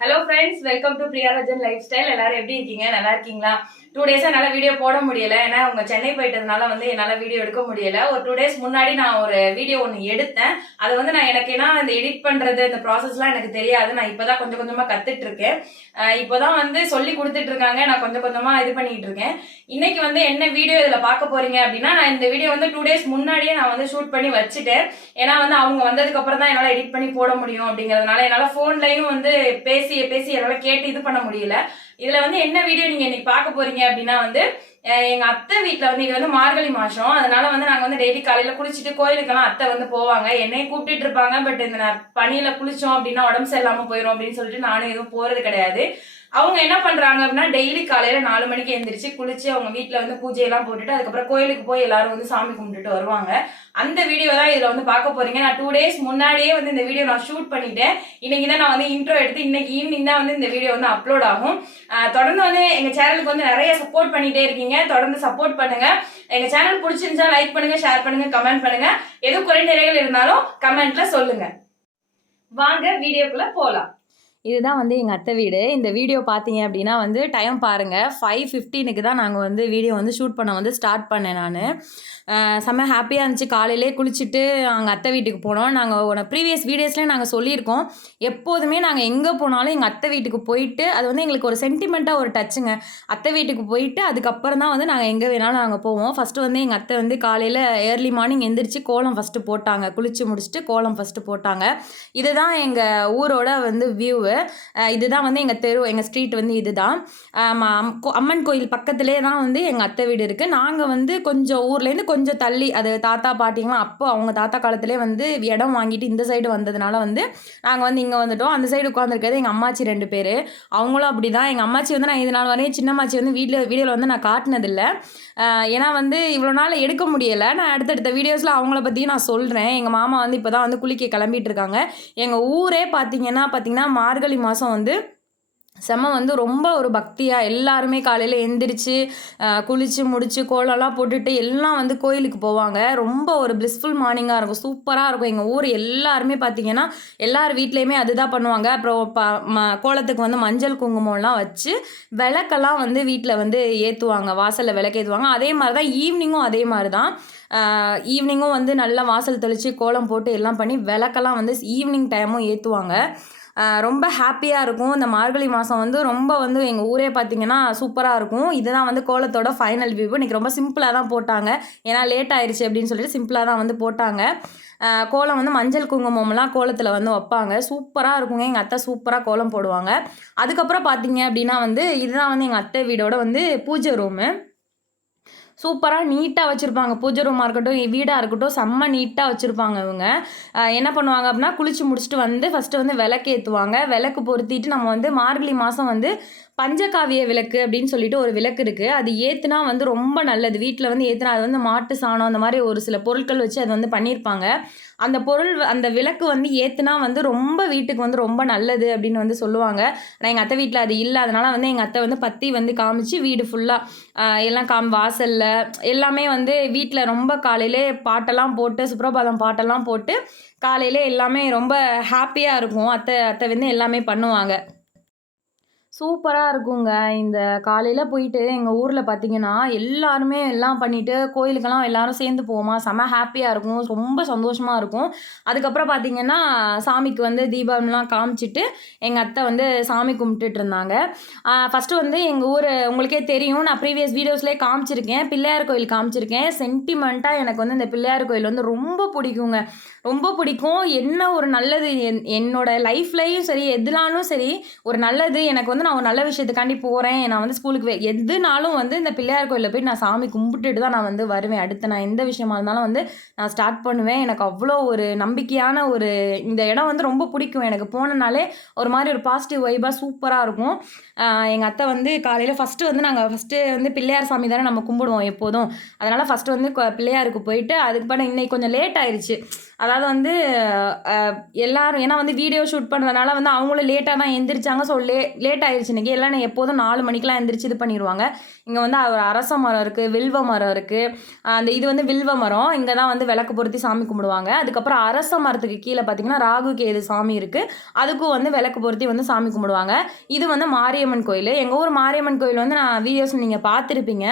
Hello friends welcome to Priyarajan lifestyle எல்லாரும் எப்படி இருக்கீங்க? நல்லா இருக்கீங்களா? டூ டேஸாக என்னால் வீடியோ போட முடியல. ஏன்னா அவங்க சென்னை போயிட்டதுனால வந்து என்னால் வீடியோ எடுக்க முடியல. ஒரு டூ டேஸ் முன்னாடி நான் ஒரு வீடியோ ஒன்று எடுத்தேன். அது வந்து நான் எனக்கு ஏன்னா இந்த எடிட் பண்றது இந்த ப்ராசஸ்லாம் எனக்கு தெரியாது. நான் இப்போதான் கொஞ்சம் கொஞ்சமா கத்துட்டு இருக்கேன் அஹ் இப்போதான் வந்து சொல்லி கொடுத்துட்டு இருக்காங்க நான் கொஞ்சம் கொஞ்சமா இது பண்ணிட்டு இருக்கேன் இன்னைக்கு வந்து என்ன வீடியோ இதில் பார்க்க போறீங்க அப்படின்னா நான் இந்த வீடியோ வந்து டூ டேஸ் முன்னாடியே நான் வந்து ஷூட் பண்ணி வச்சுட்டேன். ஏன்னா வந்து அவங்க வந்ததுக்கு அப்புறம் தான் என்னால் எடிட் பண்ணி போட முடியும் அப்படிங்கறதுனால என்னால் ஃபோன்லையும் வந்து பேசி பேசி என்னால கேட்டு இது பண்ண முடியல. இதுல வந்து என்ன வீடியோ நீங்க இன்னைக்கு பார்க்க போறீங்க அப்படின்னா வந்து எங்க அத்தை வீட்டுல வந்து இது வந்து மார்கழி மாசம். அதனால வந்து நாங்க வந்து டெய்லி காலையில குளிச்சுட்டு கோயிலுக்கெல்லாம் அத்தை வந்து போவாங்க. என்னையும் கூப்பிட்டு இருப்பாங்க. பட் இந்த நான் பனியில குளிச்சோம் அப்படின்னா உடம்பு சரியில்லாம போயிடும் அப்படின்னு சொல்லிட்டு நானும் எதுவும் போறது கிடையாது. அவங்க என்ன பண்றாங்க அப்படின்னா டெய்லி காலையில நாலு மணிக்கு எந்திரிச்சு குளிச்சு அவங்க வீட்டுல வந்து பூஜையெல்லாம் போட்டுட்டு அதுக்கப்புறம் கோயிலுக்கு போய் எல்லாரும் வந்து சாமி கும்பிட்டுட்டு வருவாங்க. அந்த வீடியோ தான் இதுல வந்து பார்க்க போறீங்க. நான் டூ டேஸ் முன்னாடியே வந்து இந்த வீடியோ நான் ஷூட் பண்ணிட்டேன். இன்னைக்கு தான் நான் வந்து இன்ட்ரோ எடுத்து இன்னைக்கு ஈவினிங் தான் வந்து இந்த வீடியோ வந்து அப்லோட் ஆகும். தொடர்ந்து வந்து எங்க சேனலுக்கு வந்து நிறைய சப்போர்ட் பண்ணிட்டே இருக்கீங்க. தொடர்ந்து சப்போர்ட் பண்ணுங்க. எங்க சேனல் பிடிச்சிருந்தா லைக் பண்ணுங்க ஷேர் பண்ணுங்க கமெண்ட் பண்ணுங்க. எது குறைநிறைகள் இருந்தாலும் கமெண்ட்ல சொல்லுங்க. வாங்க வீடியோக்குள்ள போலாம். இதுதான் வந்து எங்கள் அத்தை வீடு. இந்த வீடியோ பார்த்தீங்க அப்படின்னா வந்து டைம் பாருங்கள் ஃபைவ் ஃபிஃப்டீனுக்கு தான் நாங்கள் வந்து வீடியோ வந்து ஷூட் பண்ண வந்து ஸ்டார்ட் பண்ணேன் நான். செம்ம ஹாப்பியாக இருந்துச்சு. காலையிலே குளிச்சுட்டு அங்கே அத்தை வீட்டுக்கு போனோம். நாங்கள் உன ப்ரீவியஸ் வீடியோஸ்லேயே நாங்கள் சொல்லியிருக்கோம். எப்போதுமே நாங்கள் எங்கே போனாலும் எங்கள் அத்தை வீட்டுக்கு போயிட்டு அது வந்து எங்களுக்கு ஒரு சென்டிமெண்ட்டாக ஒரு டச்சுங்க அத்தை வீட்டுக்கு போயிட்டு அதுக்கப்புறம் தான் வந்து நாங்கள் எங்கே வேணாலும் நாங்கள் போவோம். ஃபஸ்ட்டு வந்து எங்கள் அத்தை வந்து காலையில் ஏர்லி மார்னிங் எந்திரிச்சு கோலம் ஃபஸ்ட்டு போட்டாங்க. குளிச்சு முடிச்சுட்டு கோலம் ஃபஸ்ட்டு போட்டாங்க. இதுதான் எங்கள் ஊரோட வந்து வியூவு இதுதான் வந்து எங்கள் தெரு எங்கள் ஸ்ட்ரீட் வந்து இதுதான். அம்மன் கோயில் பக்கத்துலேயே தான் வந்து எங்கள் அத்தை வீடு இருக்குது நாங்கள் வந்து கொஞ்சம் ஊர்லேருந்து கொஞ்சம் தள்ளி அது தாத்தா பாட்டிங்களாம் அப்போ அவங்க தாத்தா காலத்திலே வந்து இடம் வாங்கிட்டு இந்த சைடு வந்ததுனால வந்து நாங்கள் வந்து இங்கே வந்துட்டோம். அந்த சைடு உட்காந்துருக்கிறது எங்கள் அம்மாச்சி ரெண்டு பேர். அவங்களும் அப்படி தான் எங்கள் அம்மாச்சி வந்து நான் இது நாள் வரையும் சின்னம்மாச்சி வந்து வீட்டில் வீடியோவில் வந்து நான் காட்டினதில்லை. ஏன்னா வந்து இவ்வளோ நாள் எடுக்க முடியலை. நான் அடுத்தடுத்த வீடியோஸில் அவங்கள பற்றியும் நான் சொல்கிறேன் எங்கள் மாமா வந்து இப்போ தான் வந்து குளிக்க கிளம்பிட்டு இருக்காங்க. எங்கள் ஊரே பார்த்தீங்கன்னா பார்த்தீங்கன்னா மார்கழி மாதம் வந்து செம்ம வந்து ரொம்ப ஒரு பக்தியாக எல்லாருமே காலையில் எந்திரிச்சு குளித்து முடித்து கோலம்லாம் போட்டுட்டு எல்லாம் வந்து கோயிலுக்கு போவாங்க. ரொம்ப ஒரு பிளிஸ்ஃபுல் மார்னிங்காக இருக்கும். சூப்பராக இருக்கும். எங்கள் ஊர் எல்லாருமே பார்த்தீங்கன்னா எல்லார் வீட்லேயுமே அதுதான் பண்ணுவாங்க. அப்புறம் ப ம கோலத்துக்கு வந்து மஞ்சள் குங்குமம்லாம் வச்சு விளக்கெல்லாம் வந்து வீட்டில் வந்து ஏற்றுவாங்க வாசலில் விளக்கு ஏற்றுவாங்க அதே மாதிரி தான் ஈவினிங்கும் அதே மாதிரி தான் ஈவினிங்கும் வந்து நல்லா வாசல் தெளித்து கோலம் போட்டு எல்லாம் பண்ணி விளக்கெல்லாம் வந்து ஈவினிங் டைமும் ஏற்றுவாங்க ரொம்ப ஹாப்பியாக இருக்கும். இந்த மார்கழி மாதம் வந்து ரொம்ப வந்து எங்கள் ஊரே பார்த்திங்கன்னா சூப்பராக இருக்கும். இதுதான் வந்து கோலத்தோட ஃபைனல் வியூ இன்றைக்கி ரொம்ப சிம்பிளாக தான் போட்டாங்க. ஏன்னா லேட் ஆயிடுச்சு அப்படின்னு சொல்லிட்டு சிம்பிளாக தான் வந்து போட்டாங்க. கோலம் வந்து மஞ்சள் குங்குமம்லாம் கோலத்தில் வந்து வைப்பாங்க. சூப்பராக இருக்குங்க. எங்கள் அத்தை சூப்பராக கோலம் போடுவாங்க. அதுக்கப்புறம் பார்த்தீங்க அப்படின்னா வந்து இதுதான் வந்து எங்கள் அத்தை வீடோட வந்து பூஜை ரூமு சூப்பராக நீட்டாக வச்சுருப்பாங்க. பூஜை ரூமாக இருக்கட்டும் வீடாக இருக்கட்டும் செம்ம நீட்டாக வச்சுருப்பாங்க இவங்க. என்ன பண்ணுவாங்க அப்படின்னா குளிச்சு முடிச்சுட்டு வந்து ஃபஸ்ட்டு வந்து விளக்கு ஏற்றுவாங்க விளக்கு பொருத்திட்டு நம்ம வந்து மார்கழி மாதம் வந்து பஞ்சகாவிய விளக்கு அப்படின்னு சொல்லிட்டு ஒரு விளக்கு இருக்குது அது ஏற்றுனா வந்து ரொம்ப நல்லது. வீட்டில் வந்து ஏற்றுனா அது வந்து மாட்டு சாணம் அந்த மாதிரி ஒரு சில பொருட்கள் வச்சு அது வந்து பண்ணியிருப்பாங்க அந்த பொருள் அந்த விளக்கு வந்து ஏற்றுனா வந்து ரொம்ப வீட்டுக்கு வந்து ரொம்ப நல்லது அப்படின்னு வந்து சொல்லுவாங்க. ஆனால் எங்கள் அத்தை வீட்டில் அது இல்லை. அதனால வந்து எங்கள் அத்தை வந்து பத்தி வந்து காமிச்சு வீடு ஃபுல்லாக எல்லாம் காம் வாசலில் எல்லாமே வந்து வீட்டில் ரொம்ப காலையிலே பாட்டெல்லாம் போட்டு சுப்ரபாதம் பாட்டெல்லாம் போட்டு காலையிலே எல்லாமே ரொம்ப ஹாப்பியாக இருக்கும். அத்தை அத்தை வந்து எல்லாமே பண்ணுவாங்க. சூப்பராக இருக்குங்க. இந்த காலையில் போயிட்டு எங்கள் ஊரில் பார்த்தீங்கன்னா எல்லாருமே எல்லாம் பண்ணிவிட்டு கோயிலுக்கெல்லாம் எல்லாரும் சேர்ந்து போவோமா. செம ஹாப்பியாக இருக்கும். ரொம்ப சந்தோஷமாக இருக்கும். அதுக்கப்புறம் பார்த்தீங்கன்னா சாமிக்கு வந்து தீபம்லாம் காமிச்சிட்டு எங்கள் அத்தை வந்து சாமி கும்பிட்டுட்டு இருந்தாங்க. ஃபஸ்ட்டு வந்து எங்கள் ஊர் உங்களுக்கே தெரியும். நான் ப்ரீவியஸ் வீடியோஸ்லேயே காமிச்சிருக்கேன். பிள்ளையார் கோயில் காமிச்சிருக்கேன். சென்டிமெண்ட்டாக எனக்கு வந்து இந்த பிள்ளையார் கோயில் வந்து ரொம்ப பிடிக்குங்க. ரொம்ப பிடிக்கும். என்ன ஒரு நல்லது? என் என்னோட லைஃப்லையும் சரி எதுலானும் சரி ஒரு நல்லது. எனக்கு வந்து நான் ஒரு நல்ல விஷயத்துக்காண்டி போகிறேன் நான் வந்து ஸ்கூலுக்கு எதுனாலும் வந்து இந்த பிள்ளையார் கோயிலில் போய் நான் சாமி கும்பிட்டுட்டு தான் நான் வந்து வருவேன். அடுத்து நான் எந்த விஷயமா இருந்தாலும் வந்து நான் ஸ்டார்ட் பண்ணுவேன். எனக்கு அவ்வளோ ஒரு நம்பிக்கையான ஒரு இந்த இடம் வந்து ரொம்ப பிடிக்கும். எனக்கு போனனாலே ஒரு மாதிரி ஒரு பாசிட்டிவ் வைபாக சூப்பராக இருக்கும். எங்கள் அத்தை வந்து காலையில் ஃபஸ்ட்டு வந்து நாங்கள் ஃபஸ்ட்டு வந்து பிள்ளையார் சாமி தானே நம்ம கும்பிடுவோம் எப்போதும். அதனால் ஃபஸ்ட்டு வந்து பிள்ளையாருக்கு போயிட்டு அதுக்கு பண்ண இன்னைக்கு கொஞ்சம் லேட் ஆயிடுச்சு அதாவது வந்து எல்லாரும் ஏன்னா வந்து வீடியோ ஷூட் பண்ணுறதுனால வந்து அவங்களும் லேட்டாக தான் எந்திரிச்சாங்க. ஸோ லே லேட் ஆயிடுச்சு இன்றைக்கி எல்லாம் எப்போதும் நாலு மணிக்கெலாம் எந்திரிச்சு இது பண்ணிடுவாங்க. இங்கே வந்து ஒரு அரச மரம் இருக்குது வில்வ மரம் இருக்குது அந்த இது வந்து வில்வ மரம். இங்கே தான் வந்து விளக்கு பொருத்தி சாமி கும்பிடுவாங்க. அதுக்கப்புறம் அரச மரத்துக்கு கீழே பார்த்தீங்கன்னா ராகு கேது சாமி இருக்குது அதுக்கும் வந்து விளக்கு பொருத்தி வந்து சாமி கும்பிடுவாங்க. இது வந்து மாரியம்மன் கோயில். எங்கள் ஊர் மாரியம்மன் கோயில் வந்து நான் வீடியோஸ் நீங்கள் பார்த்துருப்பீங்க.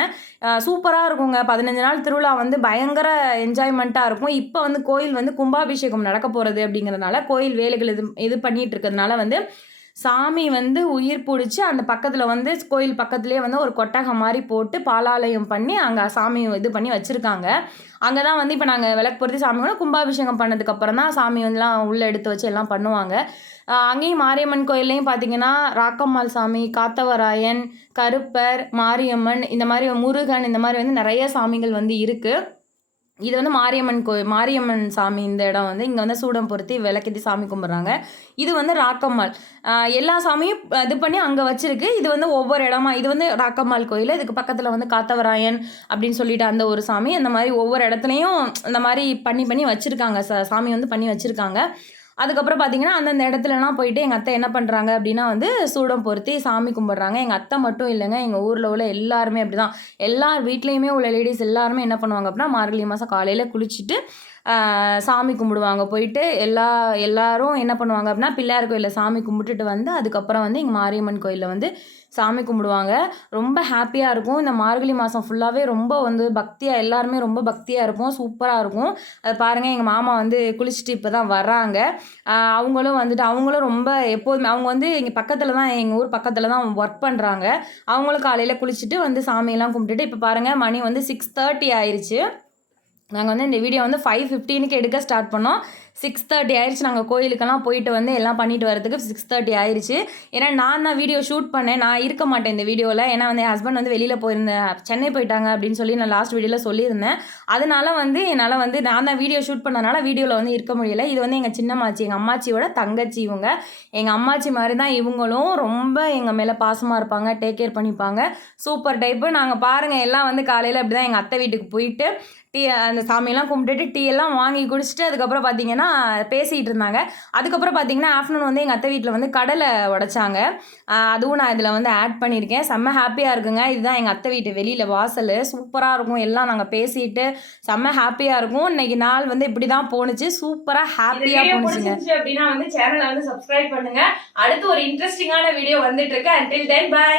சூப்பராக இருக்குங்க. பதினஞ்சு நாள் திருவிழா வந்து பயங்கர என்ஜாய்மெண்ட்டாக இருக்கும். இப்போ வந்து கோயில் வந்து கும்பாபிஷேகம் நடக்க போகிறது அப்படிங்கிறதுனால கோயில் வேலைகள் இது இது பண்ணிட்டு இருக்கிறதுனால வந்து சாமி வந்து உயிர் பிடிச்சி அந்த பக்கத்தில் வந்து கோயில் பக்கத்துலேயே வந்து ஒரு கொட்டகம் மாதிரி போட்டு பாலாலயம் பண்ணி அங்கே சாமி இது பண்ணி வச்சுருக்காங்க. அங்கே தான் வந்து இப்போ நாங்கள் விளக்கு பொருத்தி சாமி கூட கும்பாபிஷேகம் பண்ணதுக்கப்புறம் தான் சாமி வந்துலாம் உள்ளே எடுத்து வச்சு எல்லாம் பண்ணுவாங்க. அங்கேயும் மாரியம்மன் கோயில்லையும் பார்த்தீங்கன்னா ராக்கம்மாள் சாமி காத்தவராயன் கருப்பர் மாரியம்மன் இந்த மாதிரி முருகன் இந்த மாதிரி வந்து நிறைய சாமிகள் வந்து இருக்குது இது வந்து மாரியம்மன் கோயில் மாரியம்மன் சாமி இந்த இடம் வந்து இங்கே வந்து சூடம் பொருத்தி விளக்கேற்றி சாமி கும்பிட்றாங்க. இது வந்து ராக்கம்மாள். எல்லா சாமியும் இது பண்ணி அங்கே வச்சிருக்கு. இது வந்து ஒவ்வொரு இடமா இது வந்து ராக்கம்மாள் கோயில். இதுக்கு பக்கத்தில் வந்து காத்தவராயன் அப்படின்னு சொல்லிட்டு அந்த ஒரு சாமி. அந்த மாதிரி ஒவ்வொரு இடத்துலையும் இந்த மாதிரி பண்ணி பண்ணி வச்சுருக்காங்க. ச சாமி வந்து பண்ணி வச்சுருக்காங்க. அதுக்கப்புறம் பார்த்தீங்கன்னா அந்தந்த இடத்துலலாம் போயிட்டு எங்கள் அத்தை என்ன பண்ணுறாங்க அப்படின்னா வந்து சூடம் பொருத்தி சாமி கும்பிட்றாங்க. எங்கள் அத்தை மட்டும் இல்லைங்க. எங்கள் ஊரில் உள்ள எல்லாருமே அப்படி தான் எல்லார் வீட்லேயுமே உள்ள லேடிஸ் எல்லாருமே என்ன பண்ணுவாங்க அப்படின்னா மார்கழி மாதம் காலையில் குளிச்சுட்டு சாமி கும்பிடுவாங்க. போயிட்டு எல்லா எல்லாரும் என்ன பண்ணுவாங்க அப்படின்னா பிள்ளையார் கோயிலில் சாமி கும்பிட்டுட்டு வந்து அதுக்கப்புறம் வந்து எங்கள் மாரியம்மன் கோயிலில் வந்து சாமி கும்பிடுவாங்க. ரொம்ப ஹாப்பியாக இருக்கும். இந்த மார்கழி மாதம் ஃபுல்லாகவே ரொம்ப வந்து பக்தியாக எல்லாருமே ரொம்ப பக்தியாக இருக்கும் சூப்பராக இருக்கும். அது பாருங்கள் எங்கள் மாமா வந்து குளிச்சுட்டு இப்போ தான் வர்றாங்க அவங்களும் வந்துட்டு அவங்களும் ரொம்ப எப்போதுமே அவங்க வந்து எங்கள் பக்கத்தில் தான் எங்கள் ஊர் பக்கத்தில் தான் ஒர்க் பண்ணுறாங்க அவங்களும் காலையில் குளிச்சுட்டு வந்து சாமியெல்லாம் கும்பிட்டுட்டு இப்போ பாருங்கள் மணி வந்து சிக்ஸ் தேர்ட்டி ஆயிடுச்சு நாங்கள் வந்து இந்த வீடியோ வந்து ஃபைவ் ஃபிஃப்டீனுக்கு எடுக்க ஸ்டார்ட் பண்ணோம். சிக்ஸ் தேர்ட்டி ஆயிடுச்சு நாங்கள் கோயிலுக்கெல்லாம் போயிட்டு வந்து எல்லாம் பண்ணிட்டு வரதுக்கு சிக்ஸ் தேர்ட்டி ஆயிடுச்சு ஏன்னா நான் தான் வீடியோ ஷூட் பண்ணேன். நான் இருக்க மாட்டேன் இந்த வீடியோவில் ஏன்னா வந்து என் ஹஸ்பண்ட் வந்து வெளியில் போயிருந்தேன் சென்னை போயிட்டாங்க அப்படின்னு சொல்லி நான் லாஸ்ட் வீடியோவில் சொல்லியிருந்தேன். அதனால வந்து என்னால் வந்து நான் தான் வீடியோ ஷூட் பண்ணனால வீடியோவில் வந்து இருக்க முடியல. இது வந்து எங்கள் சின்னம்மாச்சி எங்கள் அம்மாச்சியோட தங்கச்சி இவங்க. எங்கள் அம்மாச்சி மாதிரி தான் இவங்களும் ரொம்ப எங்கள் மேலே பாசமாக இருப்பாங்க டேக் கேர் பண்ணிப்பாங்க. சூப்பர் டைப்பு நாங்கள் பாருங்கள் எல்லாம் வந்து காலையில் அப்படி தான் எங்கள் அத்தை வீட்டுக்கு போயிட்டு டீ அந்த சாமியெல்லாம் கும்பிட்டுட்டு டீ எல்லாம் வாங்கி குடிச்சிட்டு அதுக்கப்புறம் பார்த்தீங்கன்னா பேசிகிட்டு இருந்தாங்க அதுக்கப்புறம் பார்த்தீங்கன்னா ஆஃப்டர்நூன் வந்து எங்கள் அத்தை வீட்டில் வந்து கடலை உடைச்சாங்க. அதுவும் நான் இதில் வந்து ஆட் பண்ணியிருக்கேன். செம்ம ஹாப்பியாக இருக்குங்க. இதுதான் எங்கள் அத்தை வீட்டு வெளியில் வாசல். சூப்பராக இருக்கும். எல்லாம் நாங்கள் பேசிட்டு செம்ம ஹாப்பியாக இருக்கும். இன்னைக்கு நாள் வந்து இப்படி தான் போணுச்சு சூப்பராக ஹாப்பியாக போணுச்சுங்க. அப்படின்னா வந்து சேனலை வந்து சப்ஸ்கிரைப் பண்ணுங்க. அடுத்து ஒரு இன்ட்ரெஸ்டிங்கான வீடியோ வந்துட்டு இருக்கு. Until then by